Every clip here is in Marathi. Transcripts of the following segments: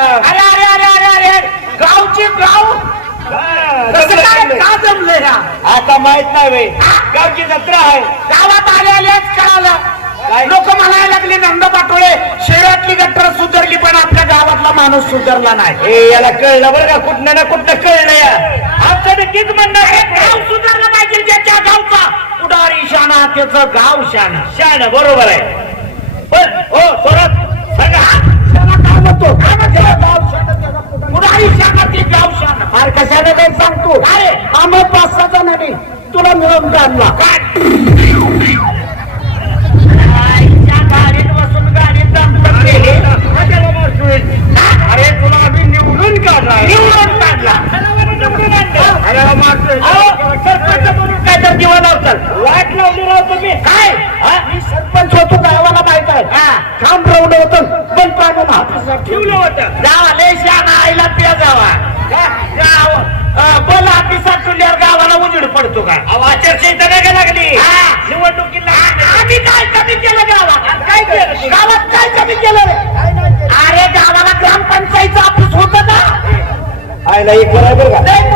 अरे अरे अरे अरे अरे गावची गाव. कसं काय का जमलं ह्या आता माहीत नाही बाई. गावची जत्रा आहे. गावात आले आलेच कळालं? लोक म्हणायला लागले नंद पाटोळे शहरातली गट्टर सुधारली पण आपल्या गावातला माणूस सुधारला नाही. ए याला कळलं बरं का? कुठनं ना कुठनं कळलं या. आमचं नक्कीच म्हणणं आहे. गाव सुधारलं पाहिजे ज्याच्या गावचा. पुढारी शाणा त्याचं गाव शाणा. शान बरोबर आहे पण हो सोडत सांगा त्याला काय म्हणतो काय म्हणतो गाव शाणा त्याचा पुढारी- पुढारी शाणा ते गाव शाणा अरे कशाने काय सांगतो अरे आम्ही पाच सहा जणांनी तुला मिळून काढला आईच्या गाडीत बसून गाडीत दमदम गेले कशाला मारतोय? अरे तुला आम्ही निवडून काढला निवडून काढला अरे मारतोय. अहो, सरपंच म्हणून काय तर दिवा लावतात वाट लावली राव तुम्ही काय? मी सरपंच होतो गावाला माहीत आहे. काम रवलं होतं. पण हातात ठेवलं होतं. जावा आईला पिया जावा. बोल हातीसात तुल्यावर गावाला उजेड पडतो का? आचारसंहिता नाही लागली. निवडणुकीला आम्ही काय कमी केलं गावात काय केलं? गावात काय कमी केलं अरे गावाला ग्रामपंचायतचं ऑफिस होतं ना. आयला हे खरं आहे बरं का? लय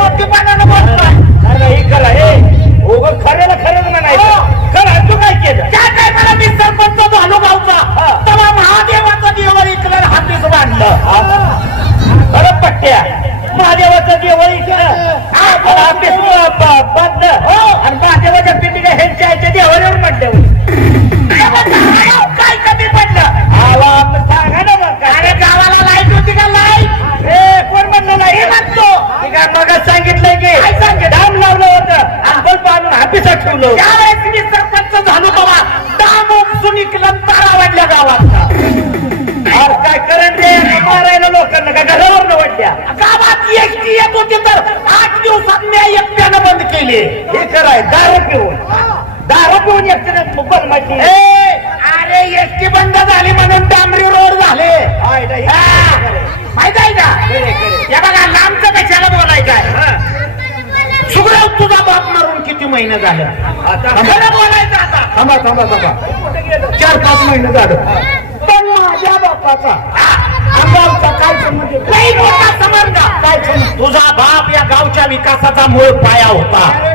हापिसात ठेवलं. त्यावेळेस मी सरपंच झालो उपसून इकलं तारा वाढल्या गावात काय करंट मारायला लोकांना का घरावर न वाटल्या गावात एसटी येत होती तर आठ दिवसात मी एकट्यानं बंद केली. हे कराय दारू पिऊन. दारू पिऊन एकट्याने बंद मारली महिने झालं. थांबा. थांबा थांबा चार पाच महिने झालं. पण माझ्या बापाचा आमचा काय संबंध संबंध? तुझा बाप या गावच्या विकासाचा मूळ पाया होता.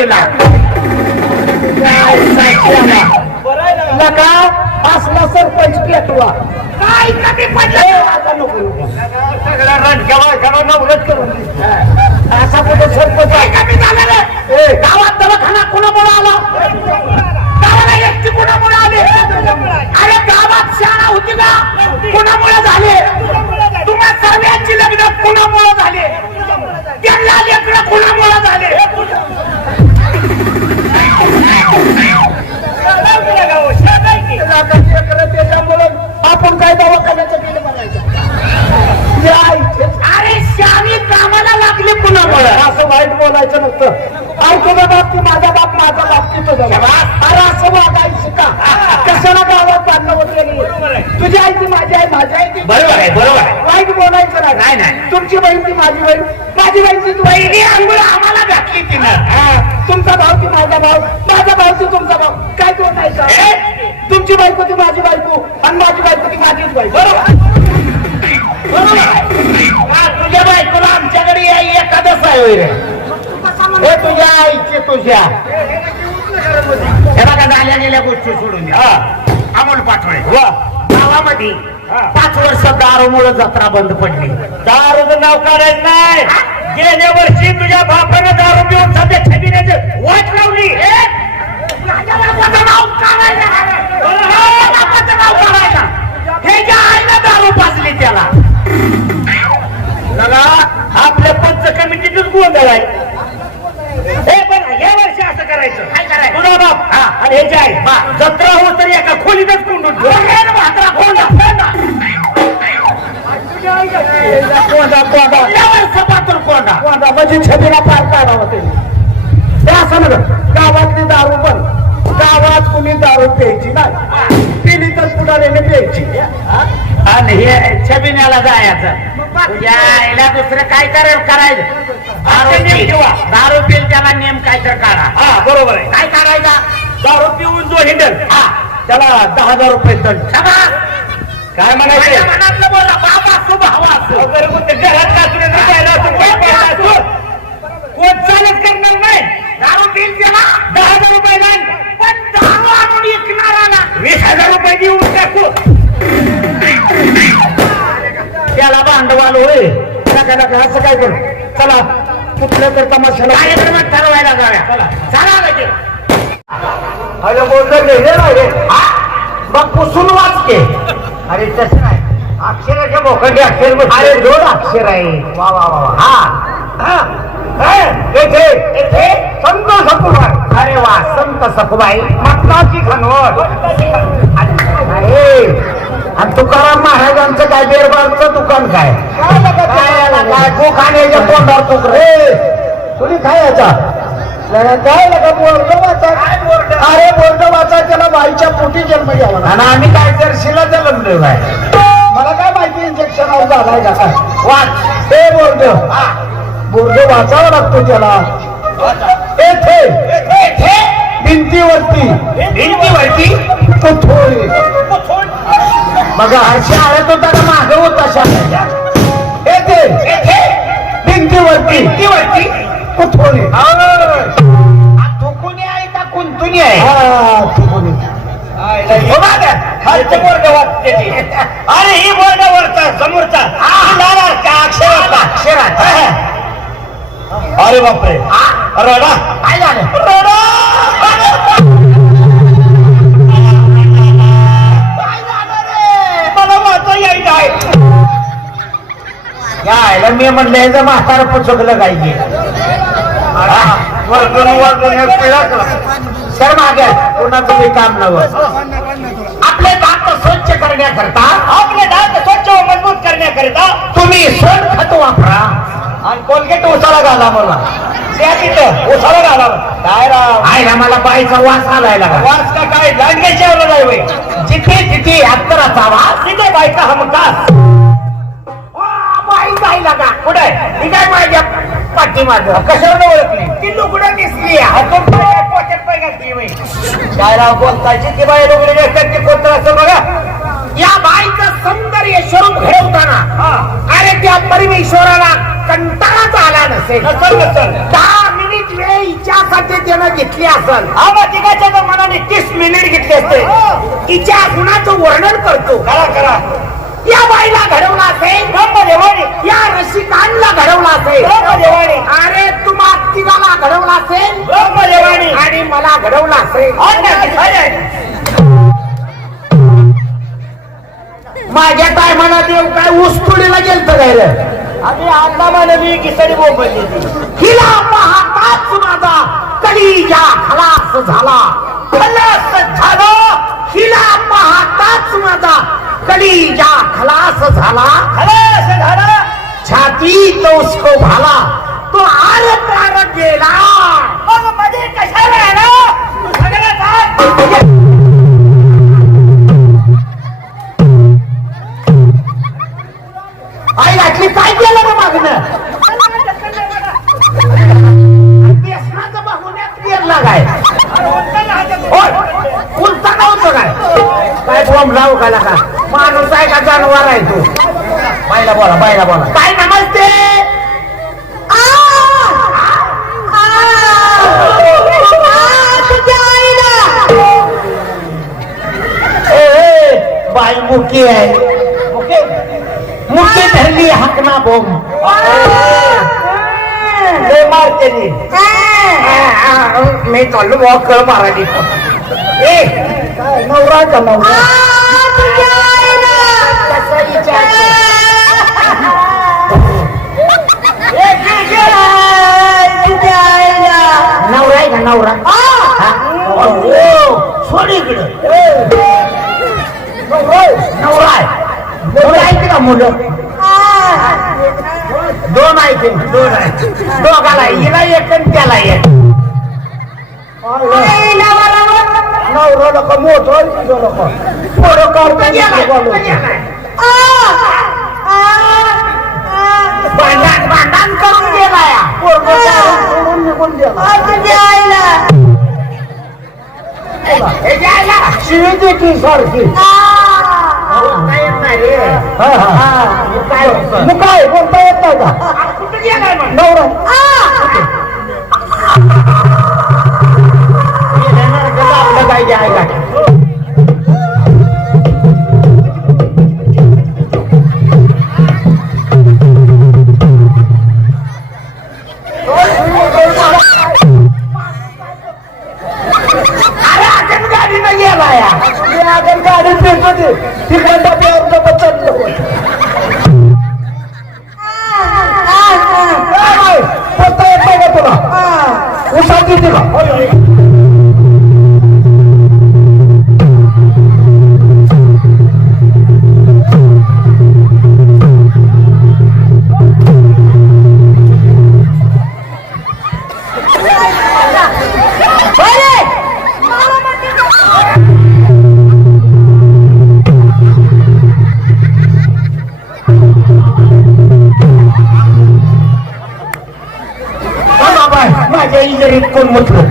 दिला नका असला सरपंच पेटवा. काय कमी पडलं? आता नको नवरच करून. असा कुठे सरपंच काय कमी झालं रे? गावात दवाखाना कुणामुळे आला? गावाला एसटी कुणामुळे आले? अरे गावात शाळा होती का? कुणामुळे झाले? तुम्हा सर्वांची लग्न कुणामुळे झाले? त्यांना लेकरं कुणामुळे माझी बहीण माझी बहीण ती बहिणी आंघोळ आम्हाला घातली तिनं. हा. तुमचा भाव ती माझा भाव माझा भाव ती तुमचा भाव काय बोलायचं तुमची बायको ती माझी बायको? आणि माझी बायको ती माझीच बायको? बरोबर. बरोबर. हा, तुझ्या बायकोला आमच्याकडे एखादच आहे रे. हे तुझ्या आईचे तुझ्या. हे बघा झाल्या गेल्या गोष्टी सोडून द्या. अमोल पाठवळे वा. गावामध्ये हा. पाच वर्ष दारूमुळे जत्रा बंद पडली. दारूचं नाव काढायचं नाही. गेल्या वर्षी तुझ्या बापानं दारू पिऊन सध्या छबिण्याची वाट लावली. माझ्या बापाचं नाव काढायला हे. ज्या आईला दारू पाजली त्याला. आपल्या पंच कमिटीतच गोंधळ आहे हे बरं या वर्षी असं करायचं? काय करायचं? तुझा बाप? हा. आणि हे जे आहे जत्रा हो तर एका खोलीतच कोंडून ठेव. म्हात्रा कोंडा कोंडा कोंडा कोंड्यावर सपात्र कोंडा कोंडा म्हणजे छबीला पार काढावा त्यांनी हे असं नका गावातली दारू पण गावात कुणी दारू प्यायची नाही. पिली तर पुढाऱ्याने प्यायची. आणि हे छबिन्याला जायचं. आईला दुसरं काय करेल करायचं? दारू नेम पिल ठेवा. दारू पिल त्याला नेम काय तर काढा. हा बरोबर आहे. काय काढायचा? दारू पिऊन जो हिंडल हा. त्याला दहा हजार रुपये दंड. काय माझ्या म्हणायचं मनातलं बोला बाप असो भाव असो. अवघड कोणते घरात कोण चालत करणार नाही? दारू पिल त्याला दहा हजार रुपये दंड पण दारू आणून विकणाराला वीस हजार रुपये देऊन टाकू. त्याला भांडवाल होय नका नका असं काय करू? चला. कुठल्या तर तमाशाला कार्यक्रमात ठरवायला जाऊया. चला. लगेच अरे बोललं लिहिले ना रे. मग पुसून वाच के. अरे तसं नाही. अक्षराच्या बोकंडी अक्षर. अरे दोन अक्षर आहे. वा वा वा वा. हा. हा. हे, येथे येथे संत सकुबाई अरे वा संत सकुबाई मटणाची खनवट. अरे. आणि तुकाराम महाराजांचं काय बेरबारचं दुकान काय? काय काय तू खाण्याच्या तोंडावर तुक रे तुम्ही खायचा? काय लगा बोर्ड वाचा अरे बोर्ड वाचा त्याला बाईच्या पोटी जन्म घ्यावा आणि आम्ही काय जर्शीला जन्मलोय बाय मला काय माहिती इंजेक्शन झालाय का काय? वाच. हे बोर्ड. बोर्ड वाचावा लागतो त्याला. भिंतीवरती. भिंतीवरती? कुठोळी बघा. आळत होता का मागे होता शाळेच्या येथे भिंतीवरती. भिंतीवरती. कुठोळी थुकुनी आहे का कुंतुनी आहे? हा थुकुनी. खालचं बोर्ड वाचते ती. अरे ही बोर्ड वरचा समोरचा अक्षराचा. अक्षराचा. अरे बापरे. रडा. काय झालं? रडा. यायला मी म्हणलं याचं म्हातार पुचकलं काय की? सर मागे पुन्हा तुम्ही काम नवं आपले दात स्वच्छ करण्याकरता आपले दात स्वच्छ व मजबूत करण्याकरिता तुम्ही सोन खत वापरा. आणि कोलगेट उसाला घाला मला. त्या तिथं उसाला घाला. काय राव? आयला मला बाईचा वास आलाय लागा वास का काय? लांडग्याची आवडत नाही होय. जिथे तिथे अत्तराचा वास. तिथे बायका हमकास बाई बाई लागा कुठे? ही काय माझ्या पाठी माझं कशावर ओळखली? ती लुगडं दिसली हातून पोटात पाय घातली बाई काय राव बोलताची ती बाई लुगडी नेसतात ती कोणतं असं बघा. या बाईचं सौंदर्य स्वरूप घडवताना अरे त्या परमेश्वराला कंटाळाच आला नसेल. दहा मिनिट वेळ हिच्यासाठी त्यानं घेतली असेल. तिघाच्या मनाने तीस मिनिट घेतले असते. तिच्या गुणाचं वर्णन करतो. करा करा. या बाईला घडवला असेल. या रसिकांना घडवला असेल. अरे तुम्हा तिघाला घडवला असेल? आणि मला घडवला असेल. माझ्या टायमाला देव काय ऊसतोडीला गेलत काय आम्ही आता मला मी किसडी बोंबली हिला पाहताच माझा कलिजा खलास झाला. खलास झाला हिला पाहताच माझा कलिजा खलास झाला. खलास झाला. छाती तो उसको भाला. तो आर पार गेला. मग मध्ये कशाला बायला बोला. काय नमस्ते? बाई मुकी. आहे मुके? मुके धरली हकना बोम. आ, मी चाललो बुवा कळ मारायची ए! नवरा का नवरा? सोड इकडं नवरा आहे का मुलं? दोन आहे दोन आहे दोघाला हिला एक आणि त्याला एक. नवरा नका मोठं नका पोरं काढून भांडण भांडण करून सोडून निघून गेला. हे जायला शिवी देती सारखी हा, हा. काय बोलता येत नाही का? नवरा. आपलं काय इजरीत कोण म्हटलं.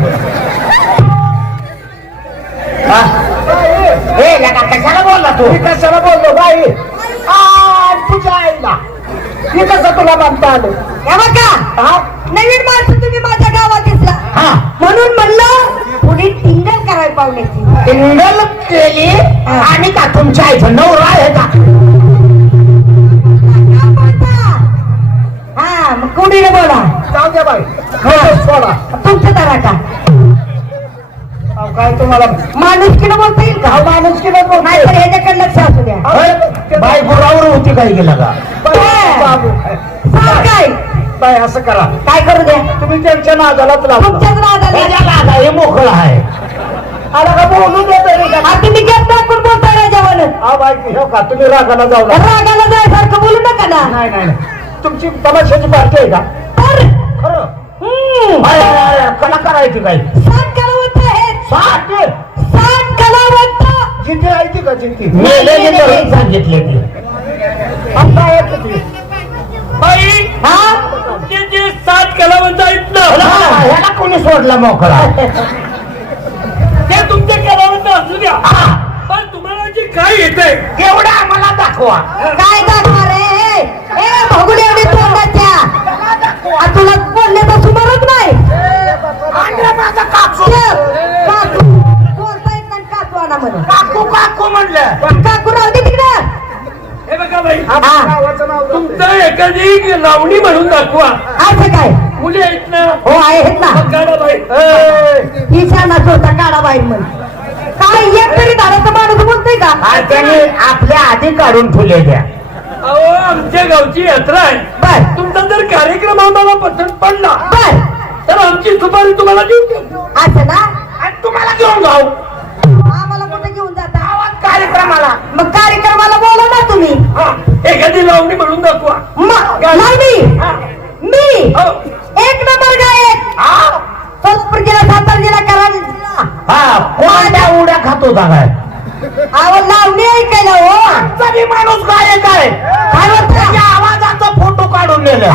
कशाला बोलला तू? कशाला बोललो बाई? तुझ्या आईला. हे कसं तुला म्हणता आलं? हा? नवीन माणसं तुम्ही माझ्या गावात दिसला. हा. म्हणून म्हणलं पुढे टिंगल करायला पाहुण्याची टिंगल केली आणि का तुमच्या आईचं नवरा आहे का? हा मग कुणीने बोला? जाऊ द्या बाई. सोडा तुमचं करा का अहो, काय तुम्हाला माणुसकीनं बोलता येईल का? माणूस केलं नाही तर ह्याच्याकडे लक्ष असू द्या. बाई बोरावर होती काही गेला का? बाबू. सांग काय? बाई असं करा. काय करू द्या? तुम्ही त्यांच्या नादालाच लागला तुमच्याच नादाला त्याच्या नादा हे मोकळं आहे. आला का बोलू दे तरी का? हा, तुम्ही घेत टाकून बोलता राजावान. हा बाई हो का? तुम्ही रागाला जाऊ नका. रागाला जायसारखं बोलू नका ना. नाही नाही नाही. तुमची तमाशाची पार्टी आहे का? खरं? हम्म, अरे, अरे, अरे, कला करायची काय सात कलावंत आहेत. साठ सात कलावंत. जिथे आहे ती का जिथे? मेलेली तरी सांगितले ती. आता येत ती. बाई हा? ते जे सात कलावंत आहेत ना. ह्याला ह्याला कोणी सोडला मोकळा? ते तुमचे कलावंत असू द्या. पण तुम्हाला जे काय एवढं आम्हाला दाखवा. काय दाखवा रे? ए भगुले तुमचं एखादी लावणी म्हणून दाखवा. असं काय? मुली आहेत ना? हो आहेत ना. मग काढा बाई ही. शानाच होता काढा बाई म्हणून काय एक तरी माणूस बोलतोय का? त्यांनी आपल्या आधी काढून ठेवले द्या अहो आमच्या गावची यात्रा आहे. बर. तुमचा जर कार्यक्रम आम्हाला पसंत पडला बर. तर आमची सुपारी तुम्हाला देऊ देऊ. असं ना? आणि तुम्हाला घेऊन जाऊ. कार्यक्रमाला. मग कार्यक्रमाला बोला ना तुम्ही. हा, एखादी लावणी म्हणून दाखवा. मग लावणी मी. हो. एक नंबर गायक. हा. सोलापूर जिल्हा सातारा जिल्हा कराड जिल्हा हा कोणत्या उड्या खात होता काय? अहो लावणी ऐकायला हो. बी माणूस गायक आहे. काय म्हणता त्याच्या आवाजाचा फोटो काढून नेलं.